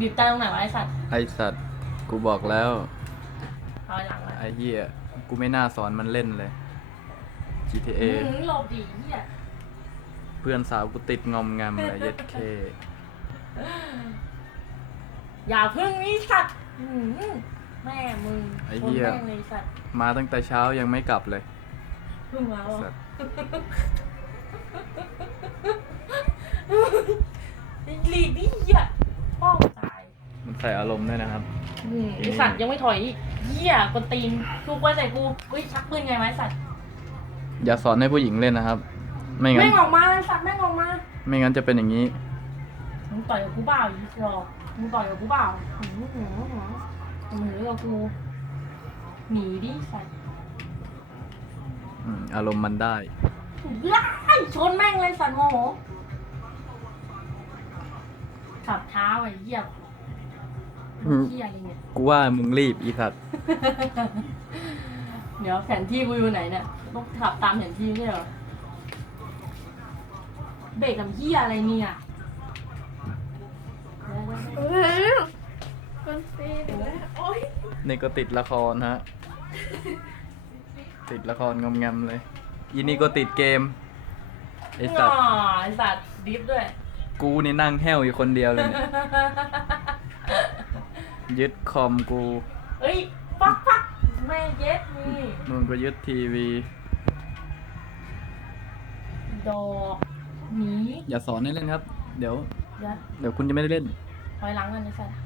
บีบแต่ตรงไหนวะไอสัตว์ไอสัตว์ กูบอกแล้ว เอาไว้หลังละไอเหี้ย กูไม่น่าสอนมันเล่นเลย GTA หืมหลบดีเหี้ยเพื่อนสาวกูติดงอมแงมเลยเย็ดเค อย่าพึ่งนี่สัตว์หืมแม่มึงไอ้ชนเหี้ยแม่งเลยสัตว์มาตั้งแต่เช้ายังไม่กลับเลยพึ่งมาสัวะตว์ หลีกดิเหี้ยป้องตาย มันใส่อารมณ์ด้วยนะครับหืมไอสัตว์ยังไม่ถอยอีกเหี้ยกวนตีนทุกไว้ใส่กูเฮ้ยชักปืนไงไวะไอ้สัตว์อย่าสอนให้ผู้หญิงเล่นนะครับ ไม่งั้แม่นงออกมาไอ้สัตว์แม่งออกมาไม่งั้นจะเป็นอย่างนี้ มึงต่อยกับกูเปล่าอีกหรอกมึงต่อยกับกูเปล่าหืมหืมหืมหืมหืมกับกูหนีดิสัตว์อืมอารมณ์มันได้ ไล่ชนแม่งเลยสัตว์โมโหขับเท้าไอ้เหี้ย อืมเหี้ยอะไรเนี่ย กูว่ามึงรีบอีสัตว์เดี๋ยวแผนที่กูอยู่ไหนเนี่ยต้องขับตามแผนที่ไม่ใช่เหรอเบรกกับเหี้ยอะไรเนี่ยเดี๋ยวๆเฮ้ยมันฟีดแล้วโอ๊ยนี่ก็ติดละครฮะ ติดละครงอมแงมเลยอีนี่ก็ติดเกมไอๆสัตว์อ๋อไอ้สัตว์ดิฟด้วย กูนี่นั่งแห้วอยู่คนเดียวเลยเนี่ย ยึดคอมกูเอ้ยฟักฟักแม่เย็ดนี่นู่นก็ยึดทีวี ดอกหนีอย่าสอนให้เล่นครับ เดี๋ยว เดี๋ยวเดี๋ยวคุณจะไม่ได้เล่นถอยหลังกันไอ้สัตว์